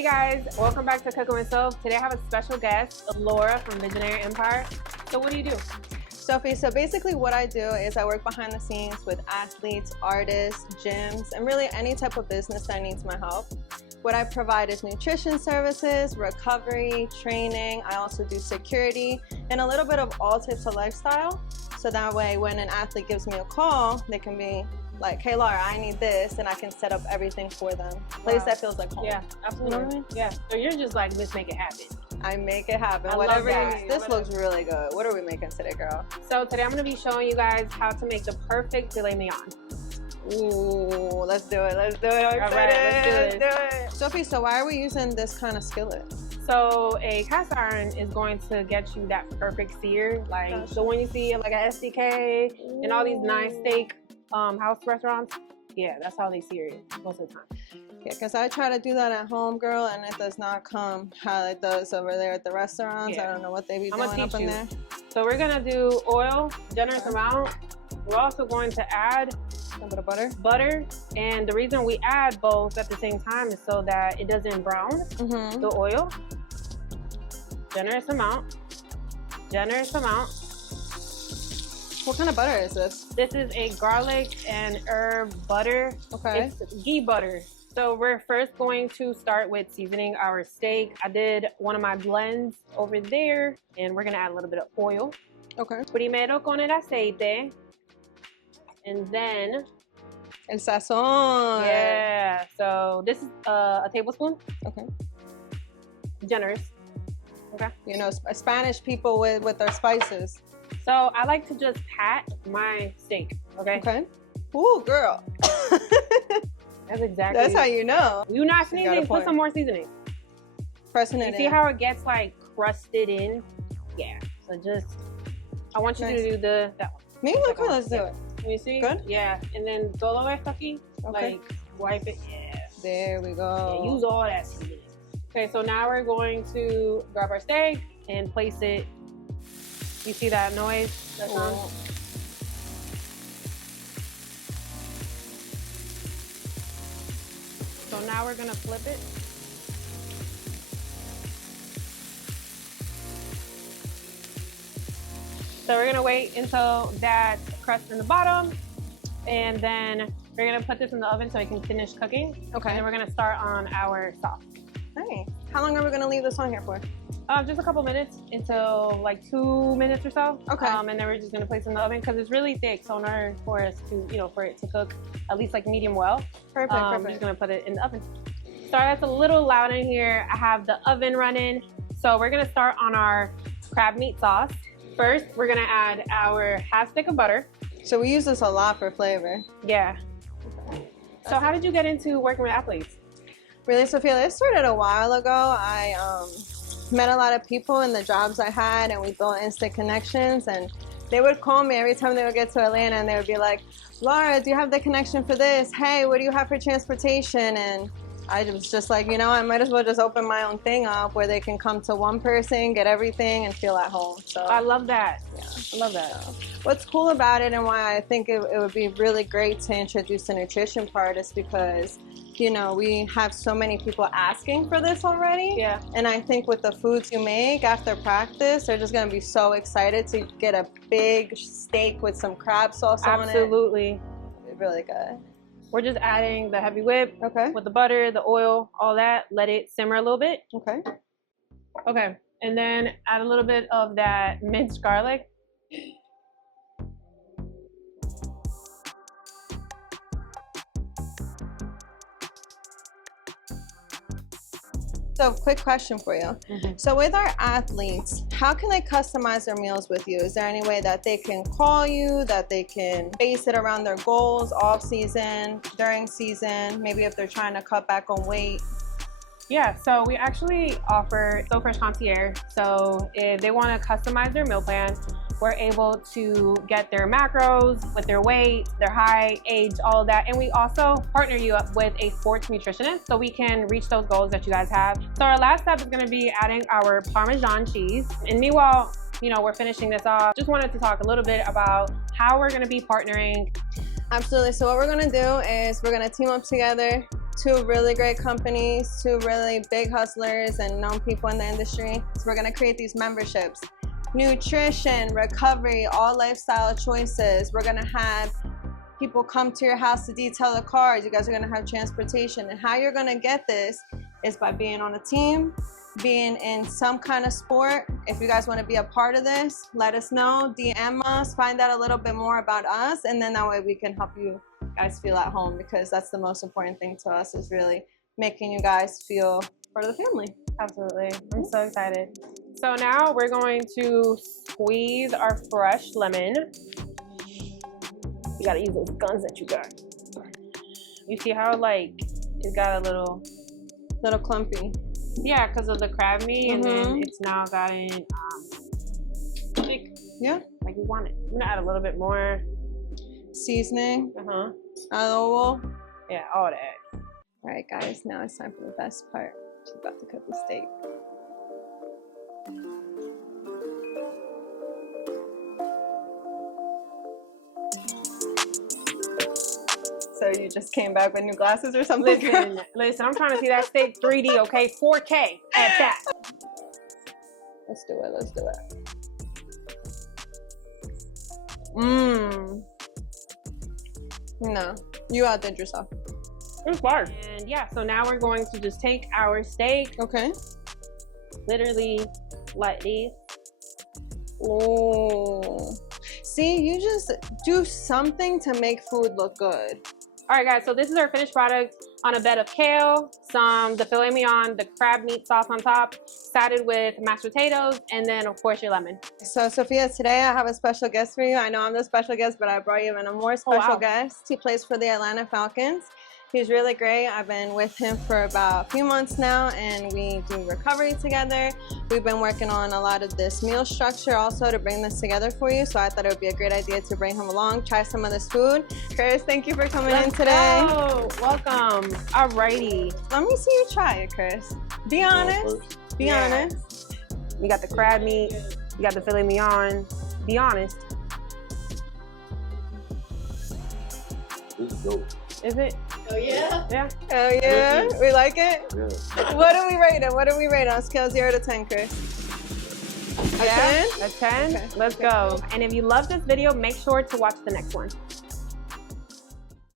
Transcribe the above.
Hey guys, welcome back to Cooking with Soph. Today I have a special guest, Laura from Visionary Empire. So what do you do? Sophie, so basically what I do is I work behind the scenes with athletes, artists, gyms, and really any type of business that needs my help. What I provide is nutrition services, recovery, training. I also do security and a little bit of all types of lifestyle. So that way when an athlete gives me a call, they can be like, hey Laura, I need this, and I can set up everything for them. Place that feels like home. Yeah, absolutely. You know what I mean? Yeah, so you're just like, let's make it happen. I make it happen. I Whatever love you that. need. This looks really good. What are we making today, girl? So today I'm gonna be showing you guys how to make the perfect filet mignon. Ooh, let's do it. Let's do it. I'm All excited. right, let's do it. Sophie, so why are we using this kind of skillet? So a cast iron is going to get you that perfect sear, like the one you see at like a SDK and all these nice steak house restaurants. Yeah, that's how they sear it most of the time. Yeah, because I try to do that at home, girl, and it does not come how it does over there at the restaurants. Yeah. I don't know what they be I'm doing gonna up teach in you. there. So we're gonna do oil, generous amount. We're also going to add A little bit of butter. butter, and the reason we add both at the same time is so that it doesn't brown the oil. Generous amount. Generous amount. What kind of butter is this? This is a garlic and herb butter. Okay. It's ghee butter. So we're first going to start with seasoning our steak. I did one of my blends over there, and we're gonna add a little bit of oil. Okay. Primero con el aceite, and then El sazón. yeah. So this is a tablespoon. Okay. Generous. Okay. You know, Spanish people with their spices. So I like to just pat my steak. Okay. Okay. Ooh, girl. That's exactly. That's how you know. You not You got a seasoning, put point. some more seasoning. Pressing You it see in. how it gets like crusted in? Yeah. So just, I want you Nice. to do that one. Me? Okay, let's do it. You see? Good? Yeah. And then todo esto aquí, Okay. like wipe it. Yeah. There we go. Yeah. Use all that seasoning. Okay. So now we're going to grab our steak and place it. You see that noise? That sound? Ooh. So now we're gonna flip it. So we're gonna wait until that crust in the bottom, and then we're gonna put this in the oven so it can finish cooking. Okay. And then we're gonna start on our sauce. Nice. How long are we gonna leave this on here for? Just a couple minutes until like 2 minutes or so. Okay. And then we're just gonna place it in the oven because it's really thick. So in order for us to, for it to cook at least like medium well, Perfect, I'm perfect. just gonna put it in the oven. Sorry, that's a little loud in here. I have the oven running. So we're gonna start on our crab meat sauce. First, we're gonna add our half stick of butter. So we use this a lot for flavor. Yeah. So how did you get into working with athletes? Really, Sophia, this started a while ago. I met a lot of people in the jobs I had, and we built instant connections, and they would call me every time they would get to Atlanta, and they would be like, Laura, do you have the connection for this? Hey, what do you have for transportation? And I was just like, I might as well just open my own thing up where they can come to one person, get everything, and feel at home. So I love that. yeah. I love that. What's cool about it and why I think it would be really great to introduce the nutrition part is because, we have so many people asking for this already. Yeah. And I think with the foods you make after practice, they're just going to be so excited to get a big steak with some crab sauce on it. Absolutely. It's really good. We're just adding the heavy whip Okay. with the butter, the oil, all that. Let it simmer a little bit. Okay. Okay. And then add a little bit of that minced garlic. So quick question for you. So with our athletes, how can they customize their meals with you? Is there any way that they can call you, that they can base it around their goals off season, during season, maybe if they're trying to cut back on weight? Yeah, so we actually offer SOFresh concierge. So if they want to customize their meal plan, we're able to get their macros with their weight, their height, age, all of that. And we also partner you up with a sports nutritionist so we can reach those goals that you guys have. So our last step is going to be adding our Parmesan cheese. And meanwhile, we're finishing this off. Just wanted to talk a little bit about how we're going to be partnering. Absolutely. So what we're going to do is we're going to team up together two really great companies, two really big hustlers and known people in the industry. So we're gonna create these memberships. Nutrition, recovery, all lifestyle choices. We're gonna have people come to your house to detail the cars. You guys are gonna have transportation. And how you're gonna get this is by being on a team, being in some kind of sport. If you guys wanna be a part of this, let us know, DM us, find out a little bit more about us, and then that way we can help you guys feel at home, because that's the most important thing to us, is really making you guys feel part of the family. Absolutely. I'm so excited. So now we're going to squeeze our fresh lemon. You gotta use those guns that you got. You see how like it got a little Clumpy. Yeah, because of the crab meat, and then it's now gotten thick. Yeah. Like we want it. I'm gonna add a little bit more Seasoning. Adobo. Yeah, all that. All right, guys, now it's time for the best part. She's about to cook the steak. So you just came back with new glasses or something? Listen, I'm trying to see that steak 3D, okay? 4K at that. Let's do it, let's do it. No, you outdid yourself. It's fire. And yeah, so now we're going to just take our steak. Okay. Literally like this. Oh. See, you just do something to make food look good. All right, guys, so this is our finished product on a bed of kale, the filet mignon, the crab meat sauce on top, started with mashed potatoes, and then, of course, your lemon. So, Sophia, today I have a special guest for you. I know I'm the special guest, but I brought you even a more special guest. He plays for the Atlanta Falcons. He's really great. I've been with him for about a few months now, and we do recovery together. We've been working on a lot of this meal structure also to bring this together for you. So I thought it would be a great idea to bring him along, try some of this food. Chris, thank you for coming in today. Oh, welcome. Alrighty. Let me see you try it, Chris. Be honest. Be honest. You got the crab meat. You got the filet mignon. Be honest. It's dope. Is it? Oh yeah? Yeah. Oh yeah? We like it? Yeah. What do we rate it? What do we rate it on a scale 0 to 10, Chris? A 10? A 10? Okay. Let's go. And if you love this video, make sure to watch the next one.